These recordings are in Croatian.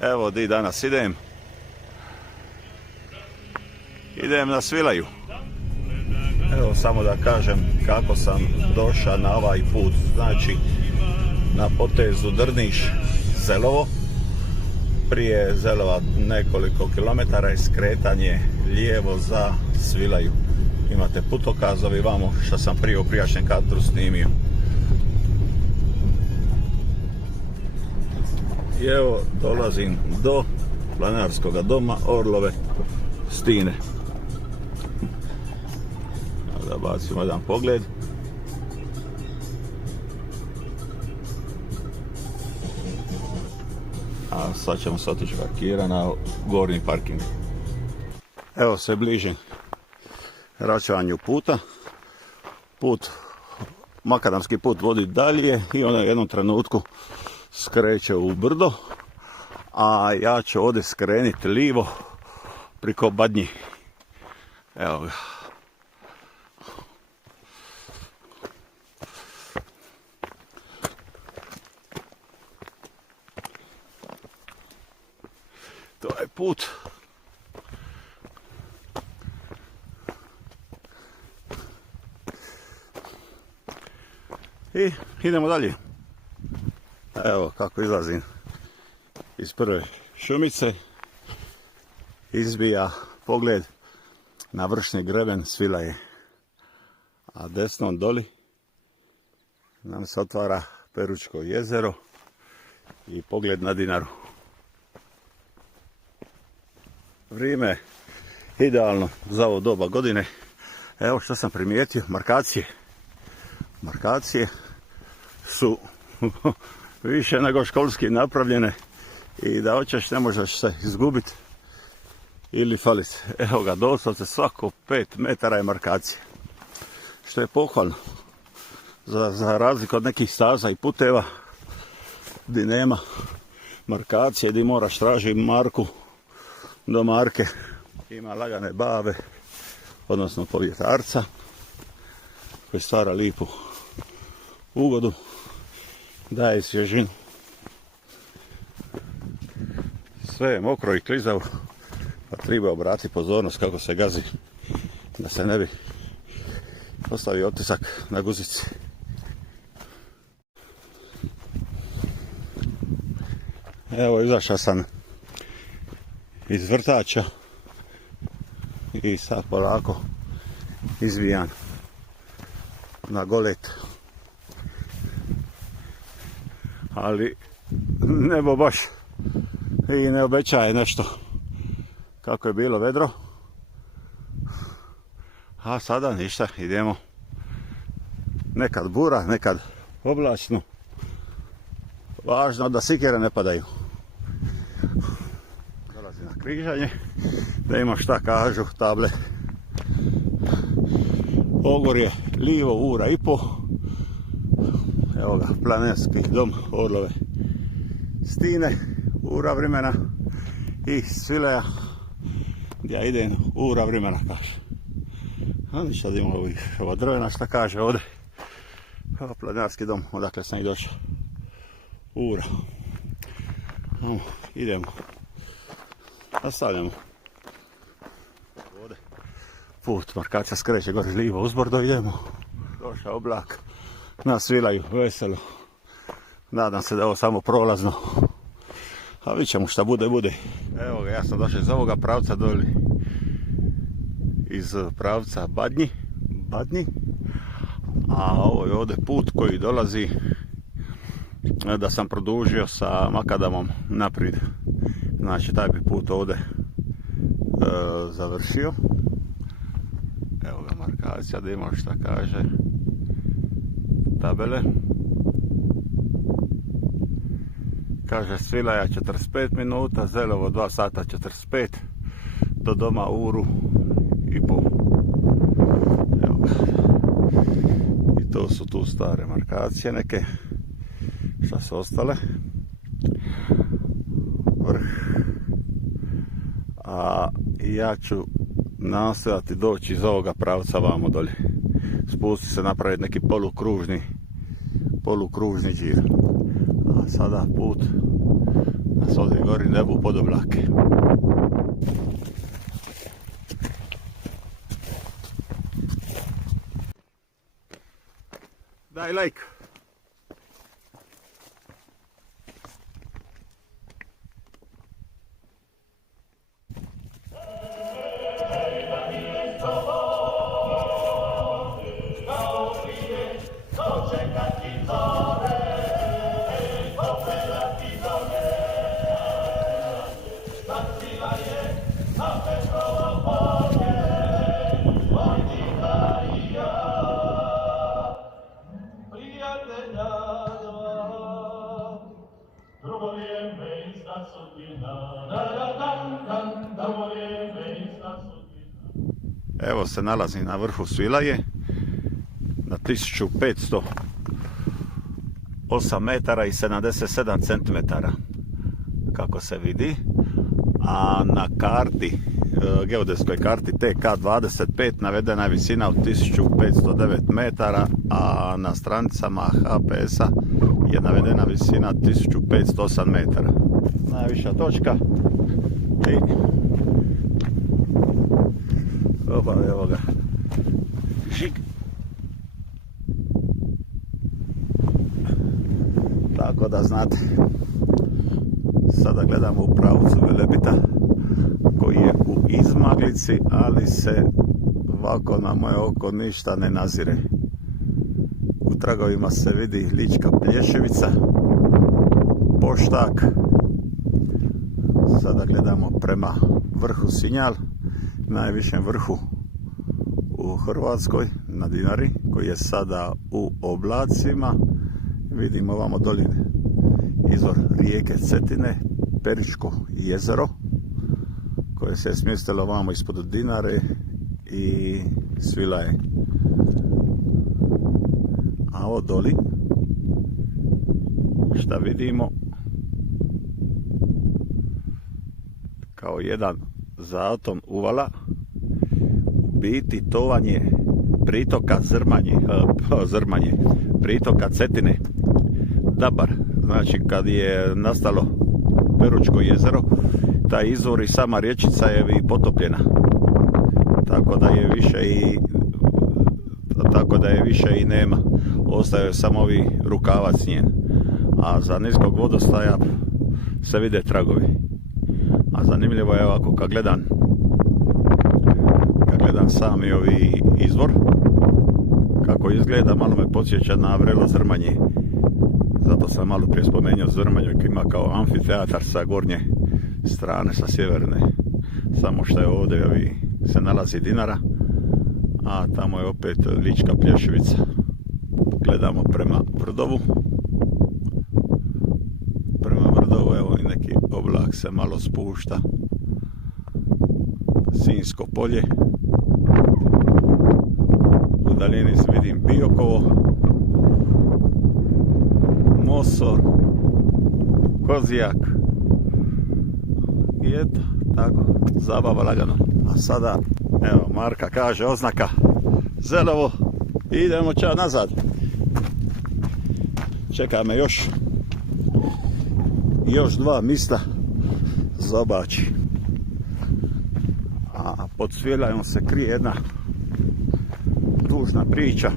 Evo di danas idem. Idem na Svilaju. Evo samo da kažem kako sam došao na ovaj put. Znači na potezu Drniš-Zelovo. Prije Zelova nekoliko kilometara je skretanje lijevo za Svilaju. Imate putokazovi vamo što sam prije u prijašnjem kadru snimio. I evo dolazim do planinarskog doma Orlove Stine. Da bacimo jedan pogled. A sad ćemo se otići parkirati na gornji parking. Evo se bližim račvanju puta. Makadamski put vodi dalje i onda u jednom trenutku skreće u brdo, a ja ću ovdje skrenuti livo priko Badnji. Evo ga. To je put. I idemo dalje. Evo kako izlazim iz prve šumice. Izbija pogled na vršni greben Svilaje. A desnom doli nam se otvara Peručko jezero i pogled na Dinaru. Vrijeme idealno za ovo doba godine. Evo što sam primijetio, markacije su više nego školski napravljene i da hoćeš ne možeš se izgubiti ili faliti. Evo ga, doslovce svako 5 metara je markacija. Što je pohvalno. Za razliku od nekih staza i puteva gdje nema markacije, gdje moraš tražiti marku do marke. Ima lagane bave, odnosno povjetarca koji stvara lipu ugodu, daje svježinu. Sve je mokro i klizavo, pa treba obratiti pozornost kako se gazi, da se ne bi ostavio otisak na guzici. Evo, izašao sam iz vrtača i sad polako izvijam na Golet. Ali nebo baš i ne obećaje nešto kako je bilo vedro. A sada ništa, idemo. Nekad bura, nekad oblačno. Važno da sikere ne padaju. Dolazi na križanje, da ima šta kažu table. Ogorje livo ura i po. Evo ga, planinarski dom Orlove Stine, ura vremena i Svilaja, gdje ja idem ura vremena, kaže. A ništa da imamo ova drvena, šta kaže ovdje. Evo planinarski dom, odakle sam i došao. Ura. Idemo. Nastavljamo. Ovdje put, markacija skreće gore livo uzbrdo, idemo. Došao oblak na Svilaju, veselo. Nadam se da je ovo samo prolazno. A vidjet ćemo šta bude, bude. Evo ga, ja sam došao iz ovoga pravca doli. Iz pravca Badnji. A ovo je ovdje put koji dolazi da sam produžio sa makadamom naprijed. Znači taj bi put ovdje završio. Evo ga markacija, da imamo šta kaže. Tabele. Kaže Svilaja 45 minuta, Zelovo 2 sata 45, do doma uru i pol. Evo ga. I to su tu stare markacije neke, šta su ostale. Vrh. A ja ću nastojati doći iz ovoga pravca vamo dolje. Spusti se napraviti neki polukružni džir. A sada put nas ovdje gore otvori nebu pod oblake. Daj like. Evo se nalazi na vrhu Svilaje, na 1508 metara i 77 centimetara, kako se vidi, a na karti, geodetskoj karti TK25 navedena je visina od 1509 metara, a na stranicama HPS-a je navedena visina 1508 metara. Najviša točka i evo ga, žig. Tako da znate, sada gledamo u pravcu Velebita koji je u izmaglici, ali se ovako na moje oko ništa ne nazire. U tragovima se vidi Lička Plješevica, Poštak. Sada gledamo prema vrhu Sinjal, najvišem vrhu u Hrvatskoj, na Dinari, koji je sada u oblacima. Vidimo ovamo doline izvor rijeke Cetine, Peričko jezero, koje se je smjestilo ovamo ispod Dinare i Svilaje. A ovo doli, šta vidimo, kao jedan zaton uvala, u biti to vam je pritoka pritoka Cetine, Dabar. Znači kad je nastalo Peručko jezero, taj izvor i sama rječica je i potopljena, tako da je više i nema, ostaje samo ovi rukavac njen, a za niskog vodostaja se vide tragovi. A zanimljivo je ovako, kad gledam sami ovi izvor kako izgleda, malo me podsjeća na Vrelo Zrmanje. Zato sam malo prije spomenuo Zrmanju, koji ima kao amfiteatar sa gornje strane, sa sjeverne. Samo što je ovdje se nalazi Dinara, a tamo je opet Lička Plješevica. Gledamo prema Vrdovu. Prema Vrdovu, evo i neki oblak se malo spušta. Sinjsko polje. U daljini vidim Biokovo, Mosor, Kozijak. I eto, tako, zabava lagano. A sada, evo, Marka kaže, oznaka Zelovo, idemo ča nazad. Čeka me još 2 mista za obaći. A pod Svilajom se krije jedna tužna priča,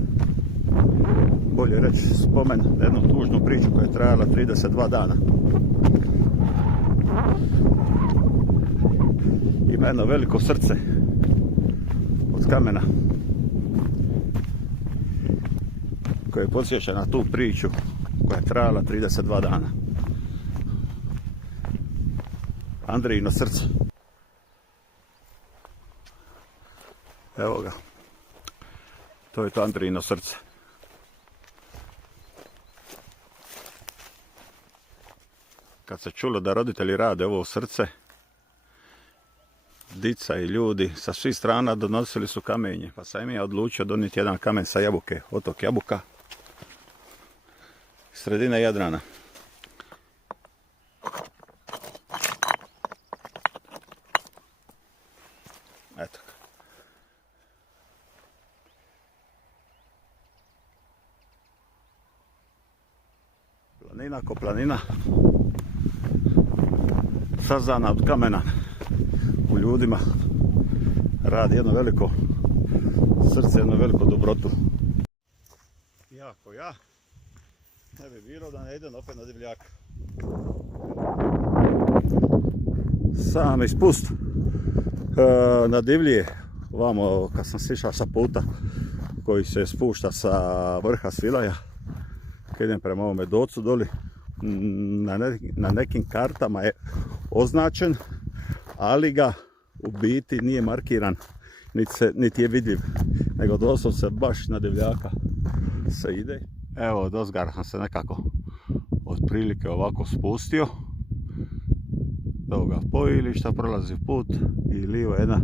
bolje reći spomen na jednu tužnu priču koja je trajala 32 dana. Ima jedno veliko srce od kamena koje podsjeća na tu priču koja je trajala 32 dana. Andrijino srce. Evo ga. To je to Andrijino srce. Kad se čulo da roditelji rade ovo srce, dica i ljudi sa svih strana donosili su kamenje. Pa sam ja odlučio donijeti jedan kamen sa Jabuke, otok Jabuka, sredine Jadrana. Eto. Planina ko planina. sazana od kamena u ljudima radi jedno veliko srce, jednu veliku dobrotu. Iako ja ne bi bilo da ne idem opet na divljaka. Sam ispust na divlje, ovamo kad sam sišao sa puta koji se spušta sa vrha Svilaja, kad idem prema ovome docu doli, na nekim kartama je označen, ali ga u biti nije markiran, niti je vidljiv, nego doslovce baš na divljaka se ide. Evo, dozgar sam se nekako otprilike ovako spustio do ovoga pojilišta, prolazi put i lijevo jedna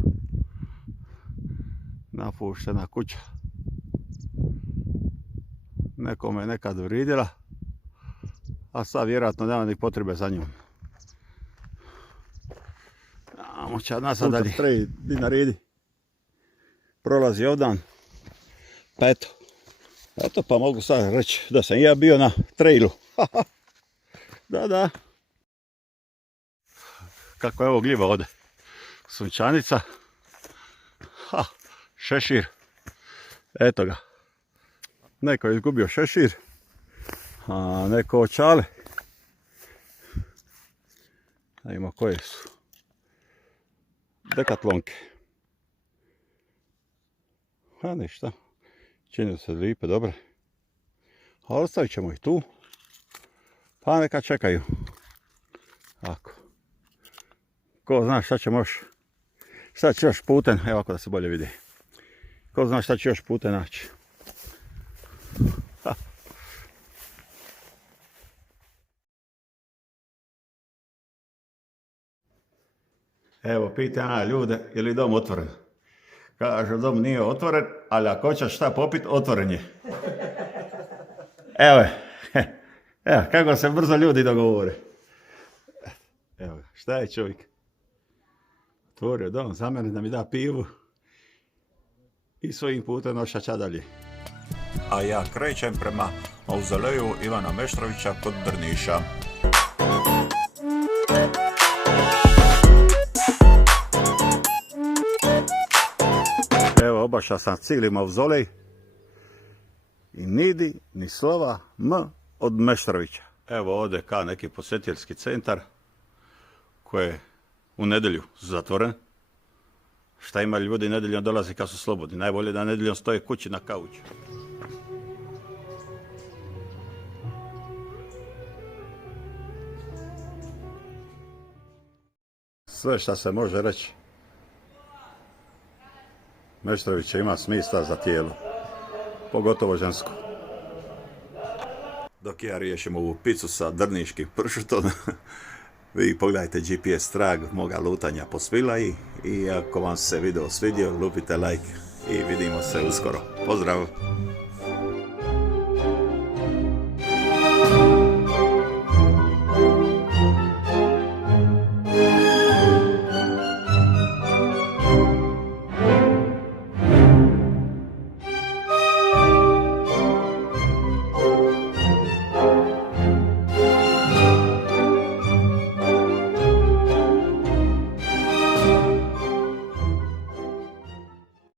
napuštena kuća. Nekome je nekad vridjela, a sad vjerojatno nema ni potrebe za njom. Amo će nazad dalje. Di naredi. Prolazi ovdan. Pa eto pa mogu sad reći da sam ja bio na trailu. Da. Kako evo gljiva ode. Sunčanica. Šešir. Eto ga. Neko je izgubio šešir, a neko očale. Da ima koje su. Dekatlonke. A ništa. Čini se lipe, dobre. A ostavit ćemo ih tu. Pa neka čekaju. Tako. Ko zna šta će još putem, evo ako da se bolje vidi. Ko zna šta će još putem naći. Evo, pitam ja ljude, je li dom otvoren? Kažu, dom nije otvoren, ali ako hoćeš šta popit, otvoren je. Evo, kako se brzo ljudi dogovore. Evo, šta je čovjek? Otvorio dom za mene da mi da pivu i svojim putem nošača dalje. A ja krećem prema mauzoleju Ivana Meštrovića kod Drniša. Evo, obašao sam cijeli mauzolej i nidi ni slova M od Meštrovića. Evo ovdje kao neki posjetiteljski centar koji je u nedjelju zatvoren. Šta ima ljudi nedjeljom dolazi kad su slobodni. Najbolje da nedjeljom stoje kući na kauču. Sve šta se može reći. Meštrović ima smisla za tijelo. Pogotovo žensko. Dok ja riješim ovu picu sa drniškim pršutom, vi pogledajte GPS trag moga lutanja po Svilaji i ako vam se video svidio, lupite like i vidimo se uskoro. Pozdrav!